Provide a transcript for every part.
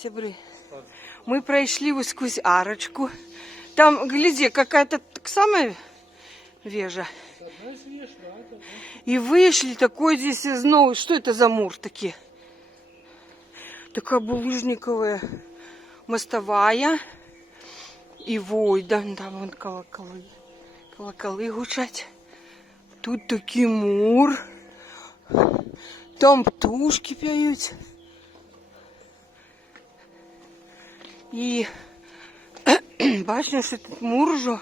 Сябры, мы прошли вот сквозь арочку. Там, гляди, какая-то так самая вежа. И вышли, такой здесь знову. Что это за мур такие? Такая булыжниковая мостовая. И войда, там вон колоколы. Колоколы гучать. Тут такий мур. Там птушки п'ють. И бачиш, що тут мур уже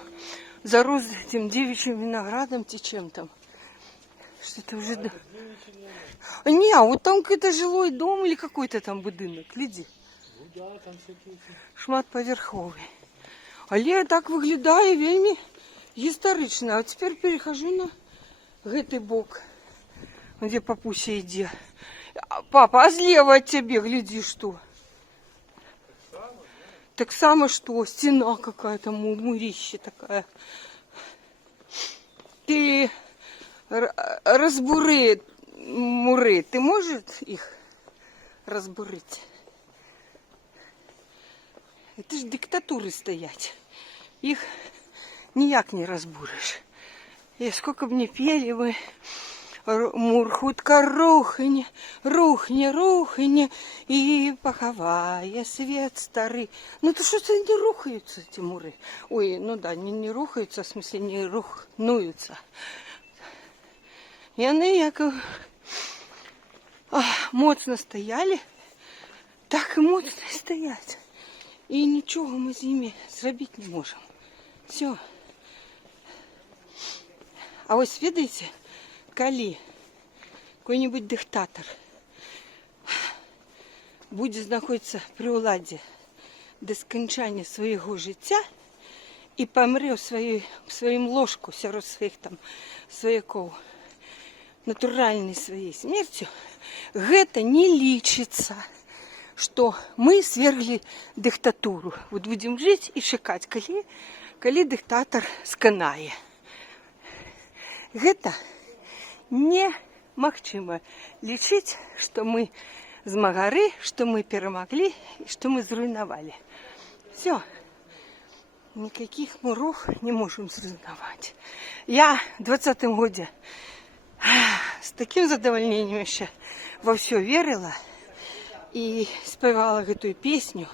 зарос этим девичьим виноградом, чем там. Что-то уже... Не, а вот там какой-то жилой дом или какой-то там будинок, гляди. Шматповерховий. Але так виглядає вельми історично. А теперь перехожу на гэтый бок, где папуся йде. Папа, а слева от тебя, гляди, что? Так само что? Стена какая-то, мурище такая. Ты разбури муры. Ты можешь их разбурить? Это ж диктатуры стоять. Их ніяк не разбуришь. И сколько бы ни пели вы, мур хутка рухне, рухне, рухне, и поховая свет старый. Ну то что-то не рухаются эти муры. Ой, ну да, не рухаются, в смысле не рухнуются. И они як моцно стояли, так и моцно стоять. И ничего мы с ними зробить не можем. Все. А ось видите, коли какой-нибудь диктатор буде знаходитися при владі до скончання свого життя і помре в своїм ложку серед своїх там свояков натуральной своей смертью, гэта не лічится, что мы свергли диктатуру. Вот будем жить и шукать, коли диктатор сканае. Гэта немагчыма лічыць, што мы змагары, што мы перамаглі і што мы зруйнавалі. Все. Никаких муров не можем зруйнаваць. Я в 20-м году с таким задовольнением еще во все верила и спевала эту песню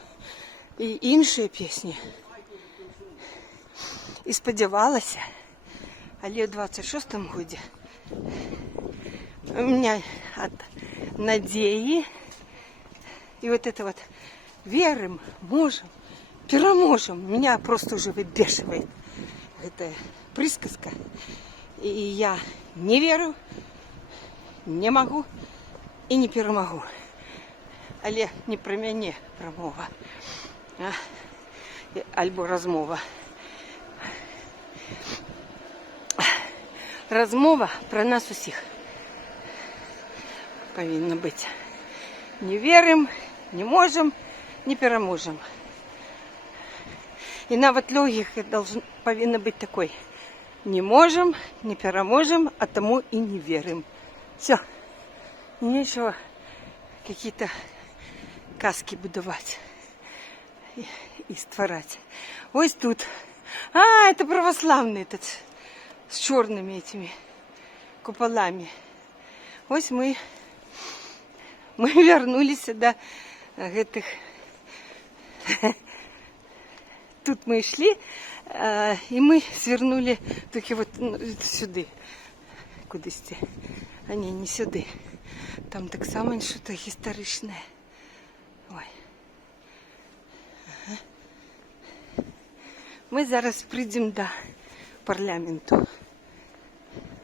и іншыя песни. И сподевалась, але в 26-м году у меня от надеи и вот это вот верим, можем, переможем, меня просто уже выбешивает эта присказка. И я не верю, не могу и не перемогу. Але не про мяне промова, альбо размова. Размова про нас усіх повинна быть. Не верим, не можем, не переможем. И нават логика повинна быть такой. Не можем, не переможем, а тому и не верим. Все. Нечего какие-то казки будовать и створать. Ось тут. Это православный этот с черными этими куполами. Ось мы вернулись до этих. Тут мы шли, и мы свернули только вот сюда. Кудись. А не сюда. Там так само что-то историчное. Ой. Ага. Мы зараз придем до парламенту.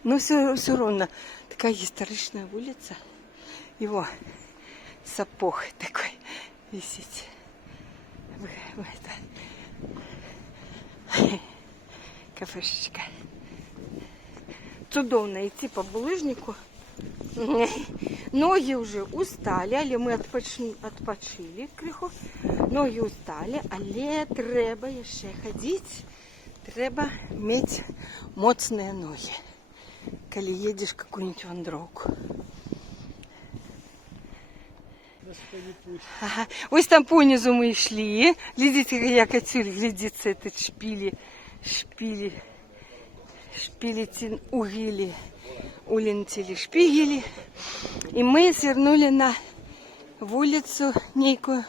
Но все равно такая историчная улица. Его сапог такой висит. Кафешечка. Чудовно идти по булыжнику. Ноги уже устали, але мы отпочили криху. Ноги устали, але треба еще ходить. Треба мець моцные ноги, коли едешь какую-нибудь вандровку. Ага. Ось там понизу ми йшли. Глядите, як отсюда глядится этот шпили угили, улентили шпигели. И мы свернули на вулицу некую.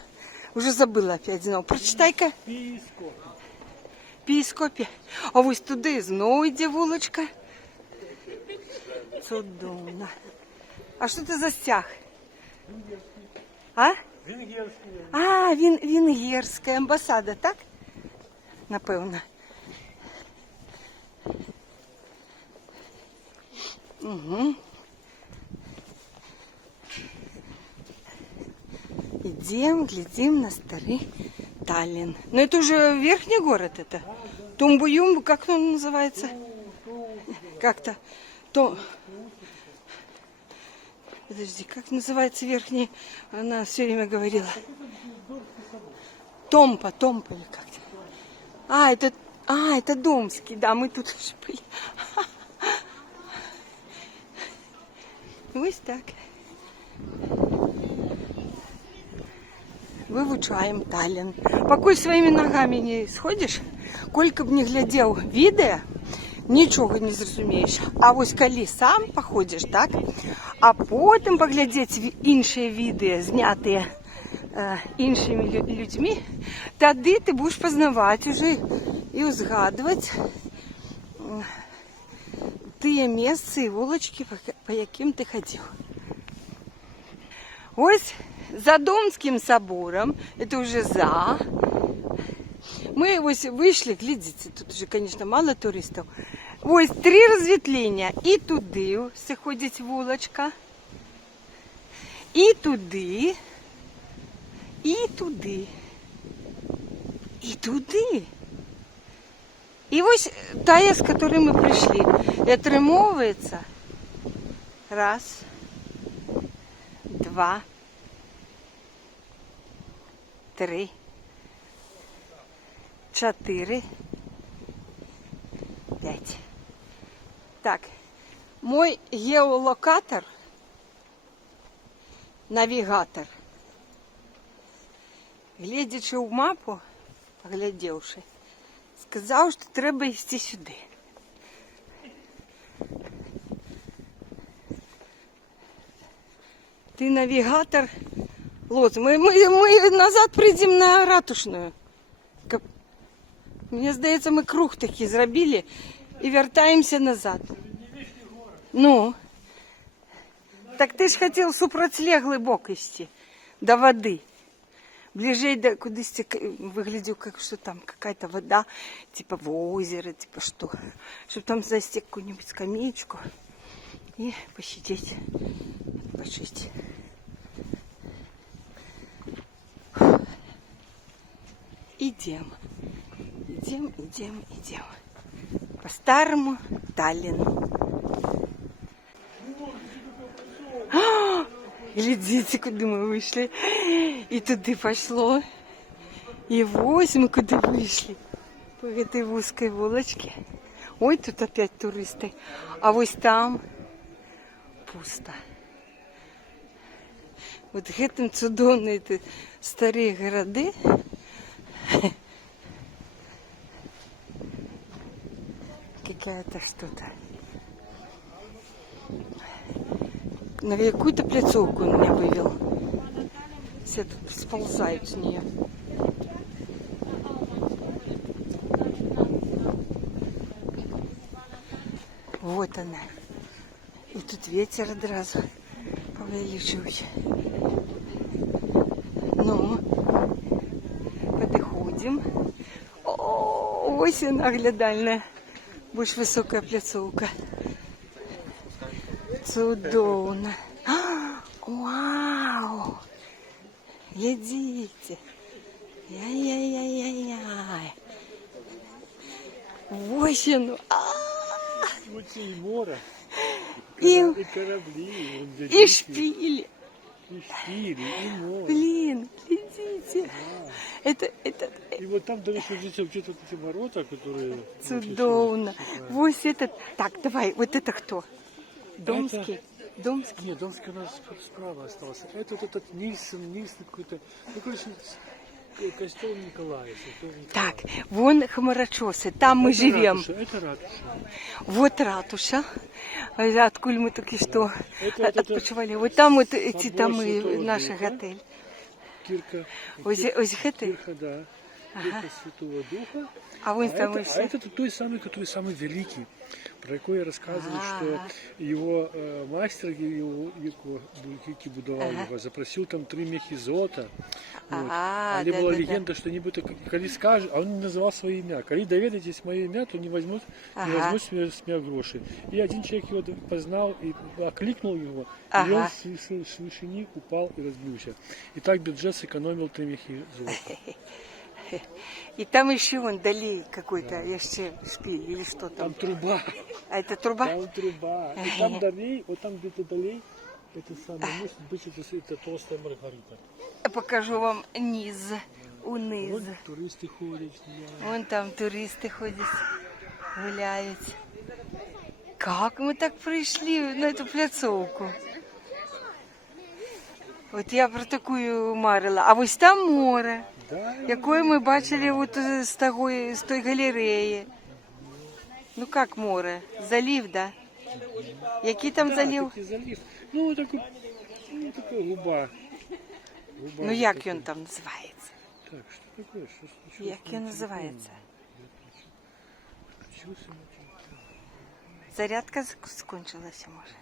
Уже забыла опять знову. Прочитай-ка. Піскопі. А ось туди знову йде вулочка. Чудовно. А що це за стяг? А? Венгерська амбасада, так? Напевно. Угу. Идем, глядим на старый Таллин. Но это уже верхний город это. Тумбу-Юмбу, как он называется? Как-то. Подожди, как называется верхний? Она все время говорила. Томпа или как-то. Это Домский, да, мы тут уже были. Ось так. Вивчаємо Таллин. Поки своїми ногами не сходиш, кілька б не глядів відео, нічого не зрозумієш. А ось коли сам походиш, так? А потім поглядіти інші відео, зняті іншими людьми, тоді ти будеш познавати вже і узгадувати ті місця і вулочки, по яким ти ходив. Ось за Домским собором, это уже за. Мы ось вышли, глядите, тут уже, конечно, мало туристов. Ось 3 разветвления. И туди все ходить вулочка. И туди. И туди. И туди. И ось тая, с которой мы пришли. И отримовывается. 1, 2, 3, 4, 5. Так, мой геолокатор, навігатор, глядячи в мапу, поглядівши, сказав, що треба йти сюди. Ты навигатор Лоц. Мы назад прийдемо на Ратушную. Мені здається, ми круг такий зробили і вертаємося назад. Ну. Так ти ж хотів супроцлеглий бок йти, до води. Ближе до кудись выглядел, как что там какая-то вода, типа в озеро, типа что. Чтобы там зайти какую-нибудь скамеечку и посидеть, пожить. Идем. По-старому Таллин. Глядите, куда мы вышли. И туда пошло. И вось мы куда вышли. По этой узкой улочке. Ой, тут опять туристы. А вот там пусто. Вот гэтым цудоўныя старые города. Какая-то что-то. На какую-то пляцовку он меня вывел. Все тут сползают с нее. Вот она. И тут ветер одразу повылечивает. Ну, подходим. О, ось она оглядальная. Больш высокая пляцовка. Цудовно. Вау! Глядите. Яй-яй-яй-яй-яй. Вось оно. Вот и море, И корабли, и шпили. и шпили, и море. Блин, глядите. Это И вот там далеко здесь вообще-то эти ворота, которые... цудовно. Вось этот. Так, давай, вот это кто? Домский? Домский? Нет, Домский у нас справа остался. Это вот этот Нильсон какой-то. Ну, короче, костел Николая. Святой Николая. Так, вон Хмарочосы, там мы Это живем. ратуша, это ратуша. Вот ратуша, откуда мы только что Это отпочивали. Вот там вот эти собор там и Святого наш Духа. готель. Кирка. Ось готель. Кирка, да. Кирка Святого Духа. А вон там А ось. это той самый, который самый великий, про який я рассказывал, что его мастер, який будував його, запросил там 3 мехи золота. Вот. Ага, Але была да. легенда, что они будут, коли скажут, а он не называл свое имя. Коли доведаетесь мое имя, то не возьмут с меня гроши. И один человек его познал и окликнул его, и он с вышини упал и разбился. И так бюджет сэкономил 3 мехи золота. И там еще вон дали какой-то еще шпиль или что Там там. труба. А это труба? Там труба. И там долей, вот там где-то долей, это самое, может быть, это толстая Маргарита. Я покажу вам низ, униз. Вот туристы ходят. Вон там туристи ходять, гуляють. Как мы так прийшли на эту пляцовку? От я про таку марила. А ось там море, Да, яке ми бачили от з той галереї. Ну як море? Залив, да? Який там залив? такий залив. Ну, такой, така губа. Ну як він там називається? Так, что такое? Что случилось? Як він називається? Включился на телефон. Зарядка скончилася, може.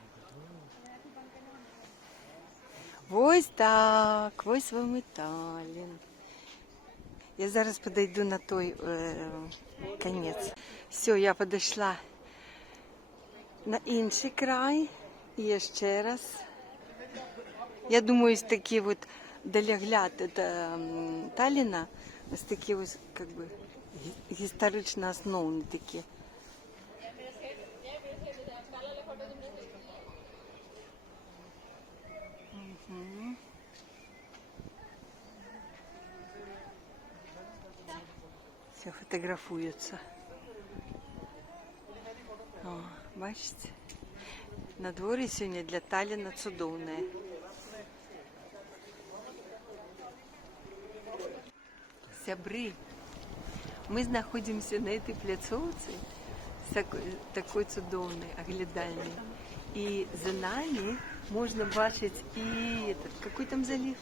Ось так, ось вам і Таллін. Я зараз подойду на той конець. Все, я подійшла на інший край. І ще раз. Я думаю, ось такі от далегляд Талліна, ось такі ось, как би, історично основні такі. Все фотографуються. О, бачите? На дворі сьогодні для Талліна цудовне. Сябры, мы знаходимся на этой пляцовце, такой цудовной, оглядальной. И за нами можно бачить и этот, какой там залив?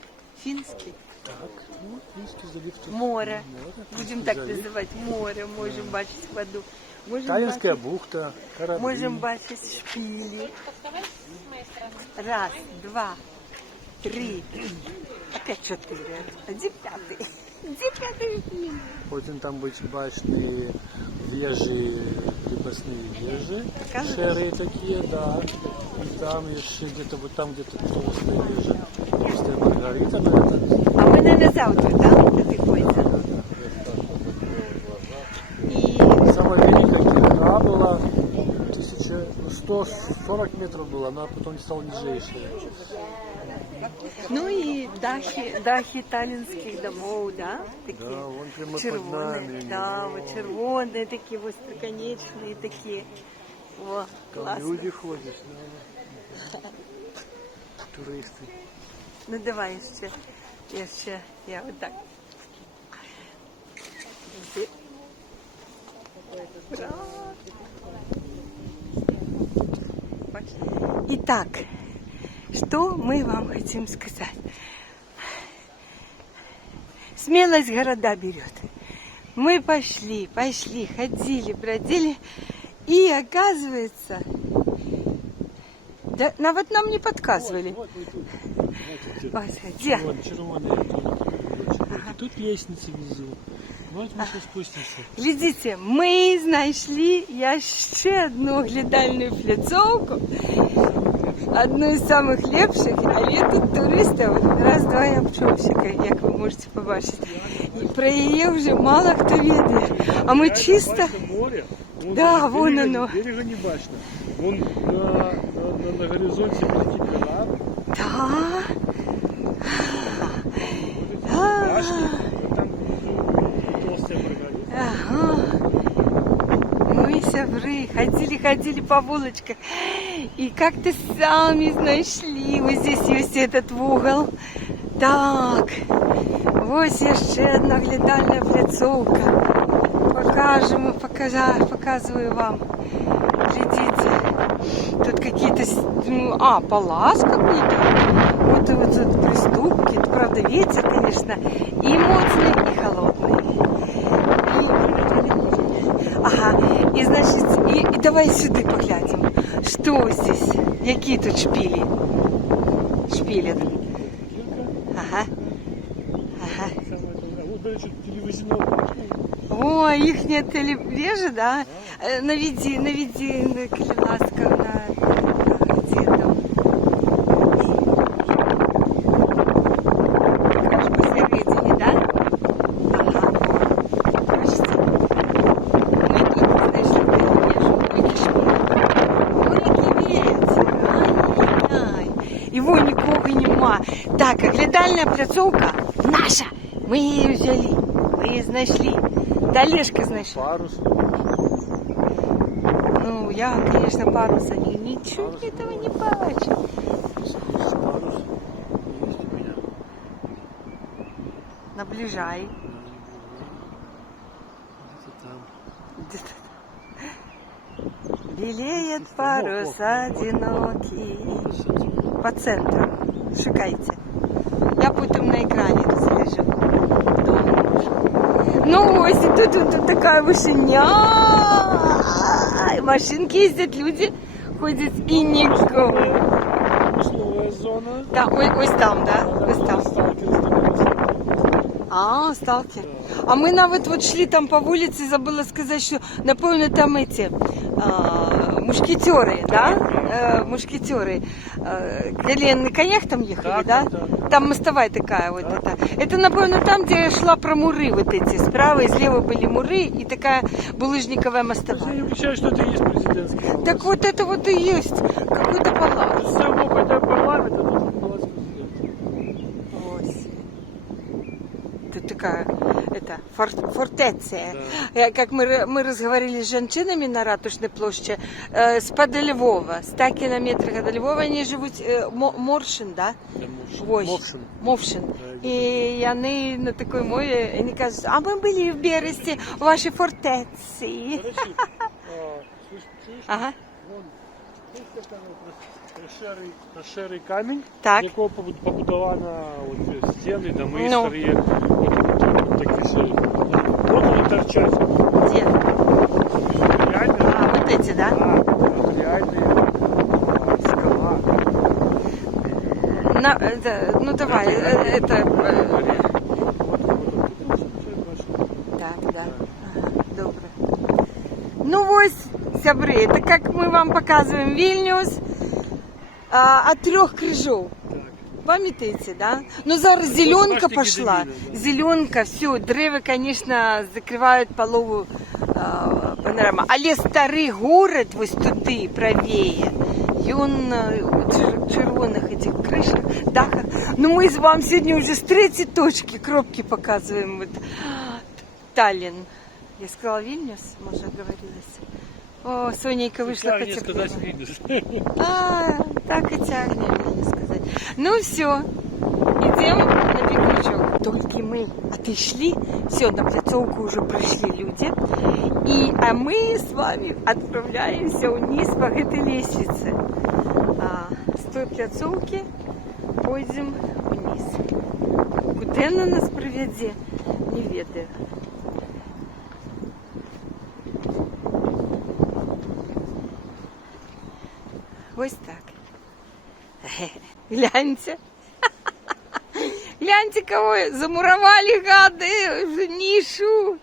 Финский? Так, ну, Финский залив. тут Море. Будем так залив. называть. Море. Можем бачить воду. Можем Таллинская бачить, бухта, корабли. можем бачить шпили. Раз, два, три. Опять 4. Один пятый. Где пятый шпиль? Потім там будуть башни, вежи, крепостные вежи. Покажешь? Шеры такие, да. И там еще где-то, вот там где-то толстая вежа. Толстая Маргарита, наверное. А мы, наверное, завтра, да? Приходится. И Самая великая кирка была 140 метров была, она потом стала нижайшая. ну и дахи таллинских домов, да? Такие Да, вон прямо под червоные, нами. да, вот червоные такие, вот остроконечные такие. О, Там классно. люди ходят, да. Туристы. Ну давай ще, я вот так. Итак, что мы вам хотим сказать? Смелость города берет. Мы пошли, ходили, бродили, и оказывается, да, вот нам не подсказывали. Вот мы тут. Знаете, Вася, где? вон червоные домики. Тут лестницы внизу. Вот мы сейчас спустимся. Глядите, ми знайшли ще одну оглядальну пляцовку, одну із самих лепших, але тут туристів раз-два і обчовщика, як ви можете побачити. І про її вже мало хто відає. А ми чисто... Бачите море? Да, вон оно. Берега не бачно. Вон на горизонте великий корабль. Да. Башни. Вот там внизу толстая Маргарита. Ага. Ми сябри, ходили по вулочках. И как-то сами нашли. Вот здесь есть этот угол. Так, ось ще одна глядальна пляцовка. Показываю вам. Глядите. Тут какие-то... палас какой-то. Вот тут приступки. Правда, ветер, конечно, и мощный, и холодный. Ага, и значит, и давай сюда поглядим. Что здесь? Какие тут шпили? Шпилят. Ага. Ага. О, ихняя телевежа, да? Наведи, Клеваска, где там? Аж посередине, да? Ага, кажется. Мы тут, знаешь, телевежу, ой, який ветер, ай-яй-яй. Его нікого нема. Так, оглядальная пляцовка наша. Мы ее взяли, мы ее знайшли. Да, Олежка знайшов. Парус. Ну, я, конечно, паруса ничего этого не бачу. Парус есть у меня. Наближай. Где-то там. Где-то. Белеет парус одинокий. По центру. Шикайте. Я потом на экране разлежу. Ну, ось и тут такая вышиня. Машинки ездят, люди ходят и никого. Условная зона. Да, ось там, да? Ось там. Сталкер. А мы навіть вот шли там по вулиці, забыла сказать, что, напевно, там эти мушкетеры, да? Мушкетеры. Коли на конях там ехали, да? Там мостовая такая вот эта. Это, напевно, там, где шла про муры вот эти. Справа и слева были муры и такая булыжниковая Я мостовая. не исключаю, что это и есть президентский палац. Так вот это вот и есть какой-то палац. С самого хотя парламента должен палац президента. Ось. Тут такая, фортеця. Да. Как мы разговаривали с женщинами на Ратушной площади, с-под Львова, 100 километров от Львова они живут, Моршин, да? Да, Ось. Мовшин. Да, І вони на такій мові, вони кажуть, а ми були в Бересті, у вашій фортеці. Слышь, Ага. вон, есть такая розширий камінь, Так. з якого побудована от стіни, доми Ну. старі. От такі ж. Вон вони торчать. Де? Реально. Вот эти, да? Вот реально скала. Ну давай, Да. Ага, добре. Ну ось, сябри, это как мы вам показываем Вильнюс от 3 крижов. Пам'ятаєте, да? Ну зараз зеленка пошла. Зеленка, все, дерева, конечно, закрывают полову панораму. Але старий город, ось туди, правее, і он у червоних этих крышах, дахах. Ну мы вам сегодня уже с 3-й точки кропки показываем. Вот. Таллин. Я сказала Вильнюс, может, оговорилась. О, Сонейка вышла Как мне потеплела. сказать Вильнюс? Так и тягнет, можно сказать. Ну все, идем на пикничок. Только мы отошли, все, на пляцовку уже пришли люди. А мы с вами отправляемся вниз по этой лестнице. С той пляцовки пойдем вниз. Куда она нас приведе, не ведаю. Ось так. Гляньте. Гляньте, кого замуровали гады в нишу.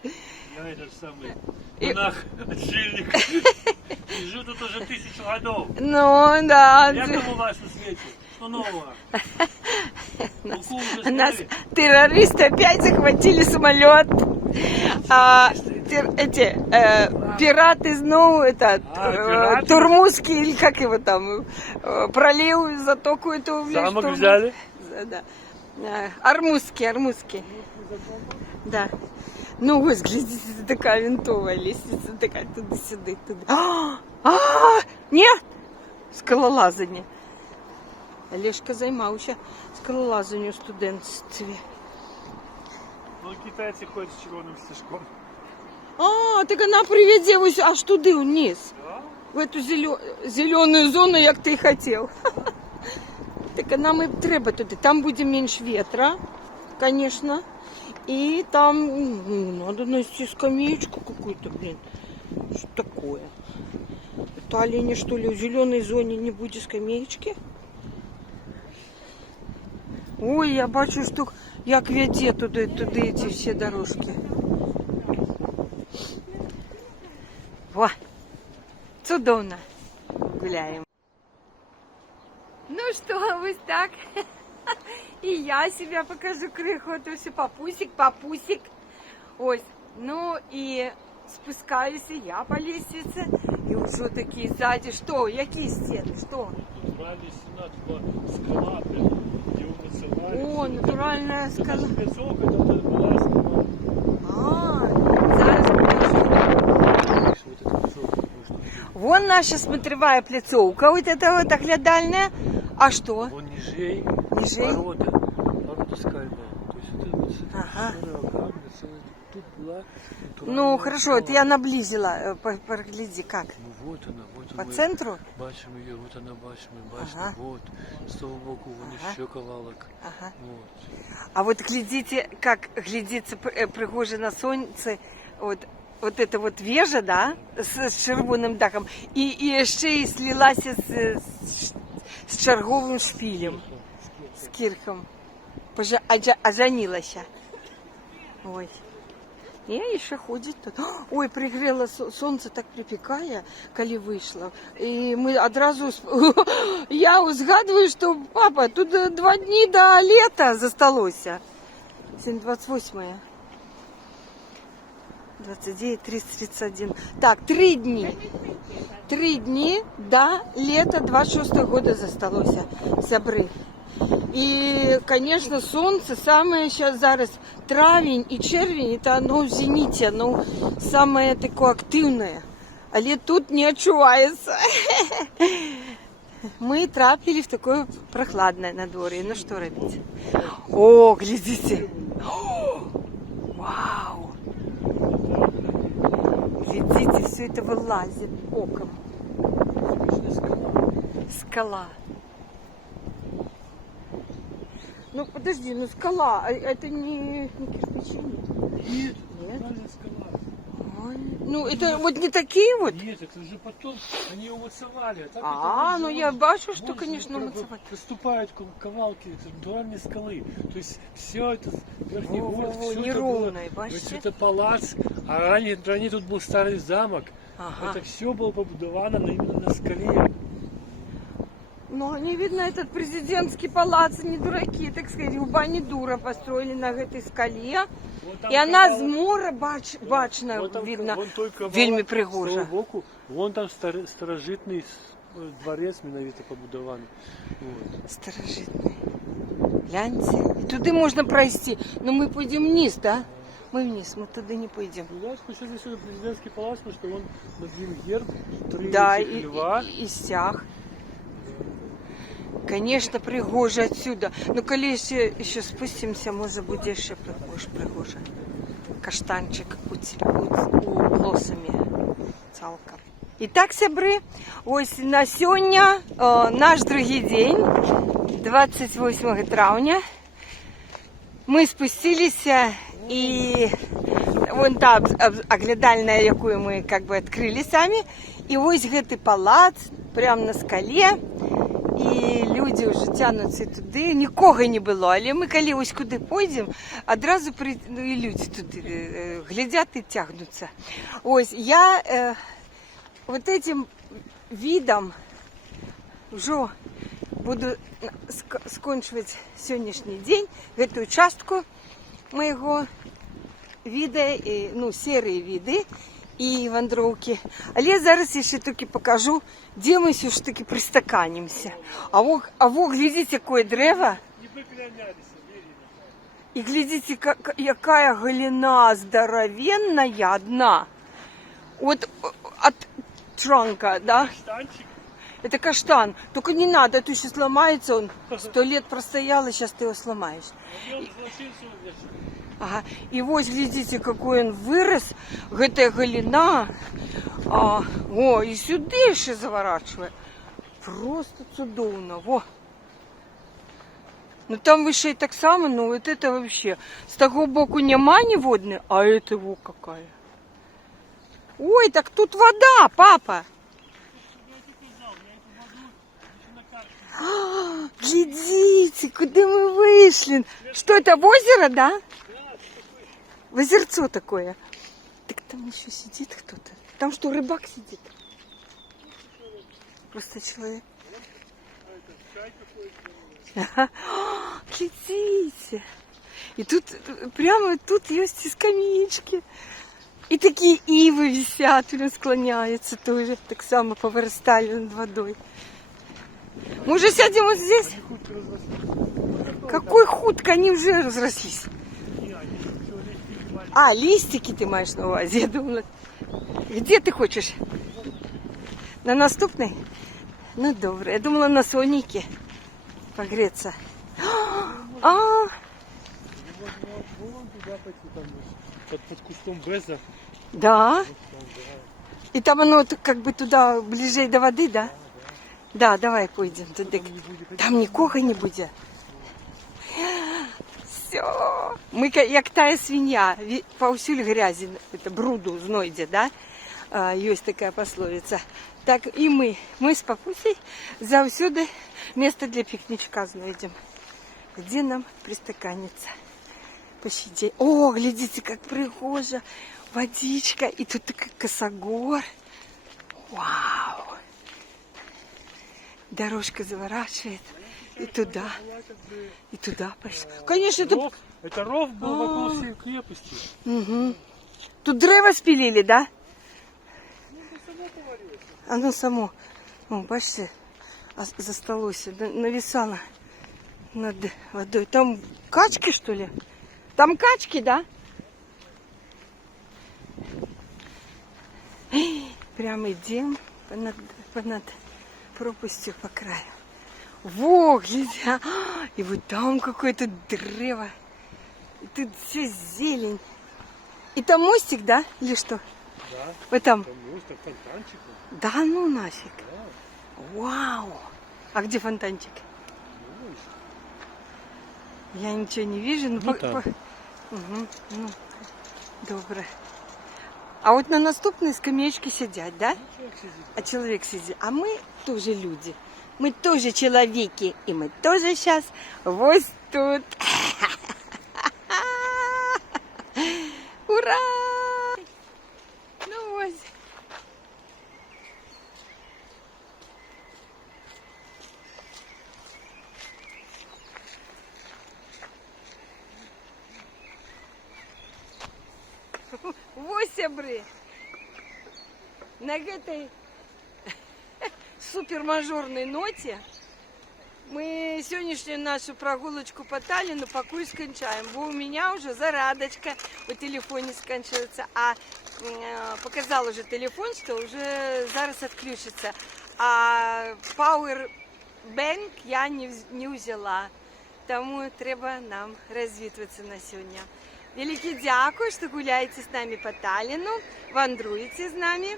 Я этот самый монах-отшельник. И жил тут уже 1000 годов. Ну, да. Я там у вас на свете. Что нового? Нас террористы опять захватили самолет. Пираты снова пираты? Турмузский, или как его там, пролив, затоку эту. Замок взяли? Да. Армузский. Да. Ну, вот, глядите, такая винтовая лестница, такая туда-сюда, туда. А, ні, скалолазання. Олежка займався скалолазанням у студентстві. Ну, китайці ходять з червоним стежком. А, так вона приведе ось аж туди вниз. Да? В эту зеленую зону, як ти й хотів. Так нам і треба туди. Там буде менше ветра, конечно. И там надо найти скамеечку какую-то, блин. Что такое? Это олени, что ли, в зеленой зоне не будет скамеечки? Ой, я бачу, что як веде туди эти все дорожки. Во, чудовно. Гуляем. Ну что, вот так. И я себя покажу криху. Это все папусик. Ось. Ну и спускаюсь и я по лестнице. И уже такие сзади. Что? Какие стены? Что? Натуральная стена, типа скала, где умыцевали. О, натуральная скала. Пляцовка, там была скала. Зараз вон наша смотровая пляцовка. Вот это вот оглядальная. А что? Вон нижей, Нижей? порода скальная. То есть это вот Ага. тут была Ну, хорошо, это я наблизила. Прогляди, как? Ну вот она. По центру? Бачимо її, от вона бачимо, Ага. вот. З того боку вон Ага. ще кавалок. Ага. Вот. А вот глядите, как глядится пригоже на сонце. Вот эта вот вежа, да, с червоним дахом. І ще й слилася з черговим шпилем, з кирхом. Оженилася. Ой. І ще ходить тут. Ой, пригріло сонце, так припікає, коли вийшло. І ми одразу, я згадую, що, папа, тут 2 дні до літа зосталося. Сегодня 28-е. 29, 30, 31. Так, 3 дні. 3 дні до лета 26-го года зосталося, сябри. І, конечно, сонце саме зараз травень і червень, це оно в зеніті, оно саме таке активне. Але тут не відчувається. Ми трапили в таке прохладне на дворі. Ну що робити? О, глядите. О, вау. Глядите, все это вылазит оком. Скала. Ну подожди, ну скала, это не кирпичи? Нет, Нет? натуральная скала. Ой, ну это вот не такие вот? Нет, это же потом они умыцевали. Так А, это ну вот я бачу, что, вот конечно, как бы умыцевали. Выступают кавалки это натуральной скалы. То есть все это верхний город, Во-во-во, все это неровное, было. То есть бачите? это палац, а ранее тут был старый замок. Ага. Это все было побудовано именно на скале. Ну, они, видно, этот президентский палац, не дураки, так сказать, губа не дура, построили на этой скале. Вон там И она кавалок- з мора бачно, вон там- видно, вон той кавалок вельми з того пригожа. боку, вон там старожитний дворець менавіта побудований. Вот. Старожитный. Гляньте. И туда можно пройти. Но мы пойдем вниз, да? Мы вниз, мы туда не пойдем. Ну, я спустился сюда президентский палац, потому что он над ним герб, 3 Да, этих льва. и стяг. Конечно, пригоже отсюда. Но коли еще спустимся, может будет еще пригоже. Каштанчик у лосами. Цалка. І так, сябри, ось на сьогодні наш другий день, 28 травня. Ми спустилися і вон та оглядальна, яку ми как бы відкрили самі. І ось гэты палац прямо на скалі. І люди вже тягнуться туди, нікого не було, але ми коли ось куди пойдемо, одразу і люди туди глядять і тягнуться. Ось я вот этим видом уже буду скончувати сьогоднішній день, эту участку моего вида, ну, серії види і вандровки. Але зараз я ще таки покажу, де ми все ж таки пристаканимося. А во, глядите, какое древо. Не поклонялись, верили. И глядите, какая галина здоровенная одна. Вот от Trunk, да? Каштанчик. Это каштан. Только не надо, а то сейчас сломается он. 100 лет простоял, и сейчас ты его сломаешь. Он злочинцу, блядь. Ага. И вот, глядите, какой он вырос. Гэтая галина. О, и сюда еще заворачивает. Просто цудовно. Во. Ну там выше и так само, но вот это вообще. С того боку нема не водной, а это во какая. Ой, так тут вода, папа. Глядите, куда мы вышли. Что это, в озеро, да? В озерцо такое. Так там еще сидит кто-то. Там что, рыбак сидит? Просто человек. Ага. Глядите. И тут, прямо тут есть и скамеечки. И такие ивы висят, или склоняются тоже. Так само повырастали над водой. Мы уже сядем вот здесь. Какой хутка, они уже разрослись. А, листики ты маешь на увазе, я думала. Где ты хочешь? На наступной? Ну, добре. Я думала на Сонике погреться. А, Под кустом беза. да. И там оно как бы туда, ближе до воды, да? Да, давай пойдем туди. Там нікого не буде. Все. Ми як тая свинья, паўсюль грязі, это бруду знойдзе, да? Есть такая пословица. Так и мы с папусей заўсёды место для пикничка знойдем. Где нам пристаканиться? Посидеть. О, глядите, как пригожа. Водичка. И тут такой косогор. Вау. Дорожка заворачивает. И туда пошли. Конечно, Ров, это ров был вокруг всей крепости. Угу. Тут древо спилили, да? Оно само. О, бачите, засталося, нависало над водой. Там качки, что ли? Там качки, да? Прямо идем понад пропастью по краю. Во, глядя. И вот там какое-то древо. И тут все зелень. И там мостик, да? Или что? Да. Вот там. Там мостик, фонтанчик. Да ну нафиг. Да. Вау. А где фонтанчик? Я ничего не вижу. Ну, Ну, там. Угу. Ну, добре. А вот на наступной скамеечке сидят, да? А человек сидит. А мы тоже люди. Мы тоже человеки. И мы тоже сейчас вот тут. Ура! Ну вот. Вось сябры. На этой супермажорной ноте мы сегодняшнюю нашу прогулочку по Таллину пакуль скончаем. Бо у меня уже зарадочка у телефоне скончается. А показал уже телефон, что уже зараз отключится. А Powerbank я не взяла. Тому треба нам розвітуватися на сьогодні. Велике дякую, що гуляєте з нами по Таллину, вандруєте з нами.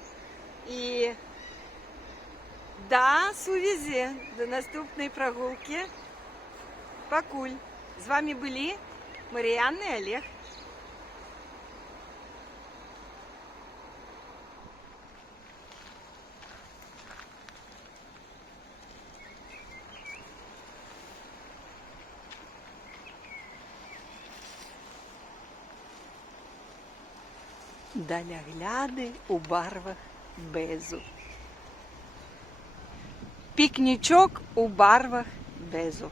І до сувязі, до наступної прогулки. Пакуль. З вами були Мар'яна і Олег. Далягляди у барвах безу. Пікнічок у барвах безу.